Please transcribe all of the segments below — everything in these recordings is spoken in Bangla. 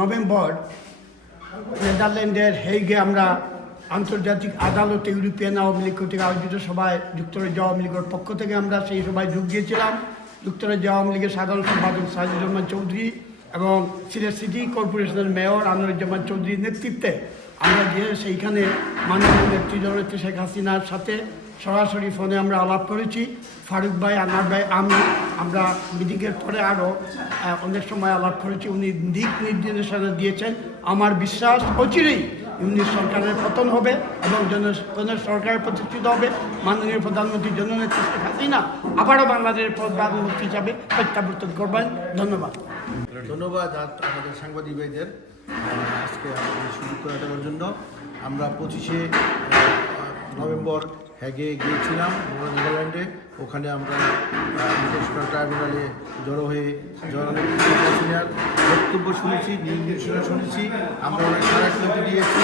নভেম্বর নেদারল্যান্ডের হেইগে আমরা আন্তর্জাতিক আদালতে ইউরোপিয়ান আওয়ামী লীগ কর্তৃক আয়োজিত সভায় যুক্তরাজ্য আওয়ামী লীগের পক্ষ থেকে আমরা সেই সভায় যোগ দিয়েছিলাম। যুক্তরাজ্য আওয়ামী লীগের সাধারণ সম্পাদক সাজিদুজ্জামান চৌধুরী এবং সিলেট সিটি কর্পোরেশনের মেয়র আনোয়ারুজ্জামান চৌধুরীর নেতৃত্বে আমরা গিয়ে সেইখানে মাননীয় নেত্রী জননেত্রী শেখ হাসিনার সাথে সরাসরি ফোনে আমরা আলাপ করেছি। ফারুক ভাই, আনোয়ার ভাই, আমরা মিটিংয়ের পরে আরও অনেক সময় আলাপ করেছি। উনি দিক নির্দেশনা দিয়েছেন। আমার বিশ্বাস অচিরেই ইউনিট সরকারের পতন হবে এবং জনগণের সরকার প্রতিষ্ঠিত হবে। মাননীয় প্রধানমন্ত্রী জননেত্রী শেখ হাসিনা আবারও বাংলাদেশের প্রধানমন্ত্রী হিসাবে প্রত্যাবর্তন করবেন। ধন্যবাদ। ধন্যবাদ আমাদের সাংবাদিক ভাইদের আজকে আমাদের সুযোগ করে দেওয়ার জন্য। আমরা 25শে নভেম্বর হ্যাগে গিয়েছিলাম নেদারল্যান্ডে। ওখানে আমরা ইন্টারন্যাশনাল ট্রাইব্যুনালে জড়ো হয়ে জননেত্রী শেখ হাসিনার বক্তব্য শুনেছি, নির্দেশনা শুনেছি। আমরা অনেক স্মারকলিপি দিয়েছি।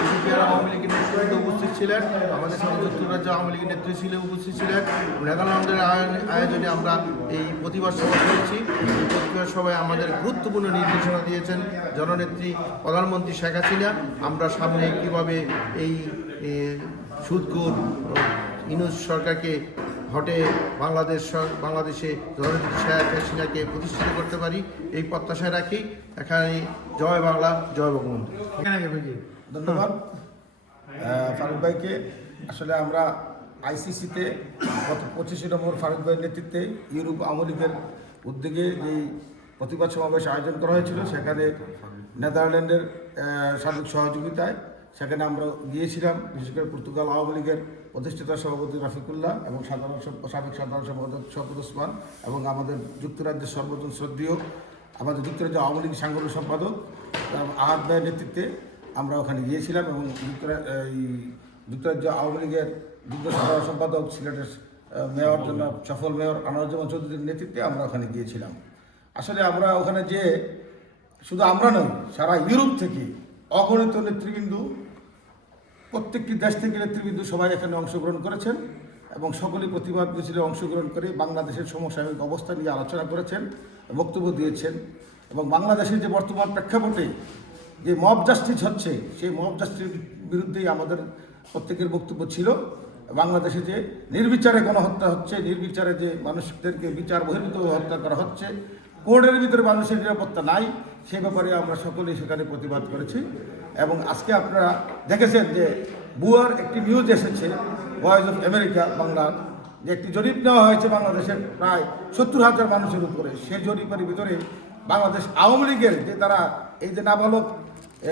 ইউরোপিয়ান আওয়ামী লীগের নেতৃত্ব উপস্থিত ছিলেন, আমাদের সাথে যুক্তরাজ্য আওয়ামী লীগের নেতৃত্ব উপস্থিত ছিলেন। নেদারল্যান্ডের আয়োজনে আমরা এই প্রতিবাদ সভা করেছি। এই প্রতিবাদ সভায় আমাদের গুরুত্বপূর্ণ নির্দেশনা দিয়েছেন জননেত্রী প্রধানমন্ত্রী শেখ হাসিনা। আমরা সামনে কীভাবে এই সুদখোর ইউনূস সরকারকে হটে বাংলাদেশে জননেত্রী শেখ হাসিনাকে প্রতিষ্ঠিত করতে পারি, এই প্রত্যাশায় রাখি। এখানে জয় বাংলা, জয় বঙ্গবন্ধু। ধন্যবাদ ফারুক ভাইকে। আসলে আমরা আইসিসিতে গত 25শে নভেম্বর ফারুক ভাইয়ের নেতৃত্বে ইউরোপ আওয়ামী লীগের উদ্যোগে যেই প্রতিবাদ সমাবেশ আয়োজন করা হয়েছিল, সেখানে নেদারল্যান্ডের সার্বিক সহযোগিতায় সেখানে আমরা গিয়েছিলাম। বিশেষ করে পর্তুগাল আওয়ামী লীগের প্রতিষ্ঠাতা সভাপতি রফিকুল্লাহ এবং সাবেক সাধারণ সম্পাদক শওকত ওসমান এবং আমাদের যুক্তরাজ্যের সর্বজন শ্রদ্ধেয় আমাদের যুক্তরাজ্য আওয়ামী লীগ সাংগঠনিক সম্পাদক আহাদ ভাইয়ের নেতৃত্বে আমরা ওখানে গিয়েছিলাম এবং যুক্তরাজ্য আওয়ামী লীগের যুগ্ম সাধারণ সম্পাদক সিলেটের মেয়র জন্য সফল মেয়র আনোয়ারুজ্জামান চৌধুরীর নেতৃত্বে আমরা ওখানে গিয়েছিলাম। আসলে আমরা ওখানে যে শুধু আমরা নই, সারা ইউরোপ থেকে অগণিত নেতৃবৃন্দ, প্রত্যেকটি দেশ থেকে নেতৃবৃন্দ সবাই এখানে অংশগ্রহণ করেছেন এবং সকলেই প্রতিবাদ মিছিলে অংশগ্রহণ করে বাংলাদেশের সমসাময়িক অবস্থা নিয়ে আলোচনা করেছেন, বক্তব্য দিয়েছেন। এবং বাংলাদেশের যে বর্তমান প্রেক্ষাপটে যে মব জাস্টিস হচ্ছে, সেই মব জাস্টিসের বিরুদ্ধেই আমাদের প্রত্যেকের বক্তব্য ছিল। বাংলাদেশে যে নির্বিচারে গণহত্যা হচ্ছে, নির্বিচারে যে মানুষদেরকে বিচার বহির্ভূত হত্যা করা হচ্ছে, কোর্টের ভিতরে মানুষের নিরাপত্তা নাই, সে ব্যাপারে আমরা সকলেই সেখানে প্রতিবাদ করেছি। এবং আজকে আপনারা দেখেছেন যে বুয়ার একটি নিউজ এসেছে, ভয়েস অফ আমেরিকা বাংলার, যে একটি জরিপ নেওয়া হয়েছে বাংলাদেশের প্রায় 70,000 মানুষের উপরে। সেই জরিপের ভিতরে বাংলাদেশ আওয়ামী লীগের যে তারা এই যে নাবালক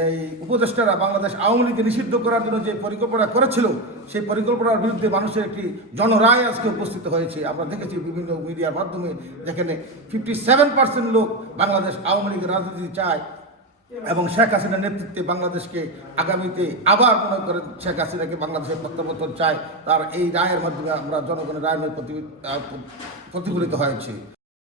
এই উপদেষ্টারা বাংলাদেশ আওয়ামী লীগকে নিষিদ্ধ করার জন্য যে পরিকল্পনা করেছিল, সেই পরিকল্পনার বিরুদ্ধে মানুষের একটি জনরায় আজকে উপস্থিত হয়েছে। আমরা দেখেছি বিভিন্ন মিডিয়ার মাধ্যমে, যেখানে 57% লোক বাংলাদেশ আওয়ামী লীগের রাজনীতি চায় এবং শেখ হাসিনার নেতৃত্বে বাংলাদেশকে আগামীতে আবার মনে করেন শেখ হাসিনাকে বাংলাদেশের প্রত্যাবর্তন চায়। তার এই রায়ের মাধ্যমে আমরা জনগণের রায়ের প্রতিফলিত হয়েছে।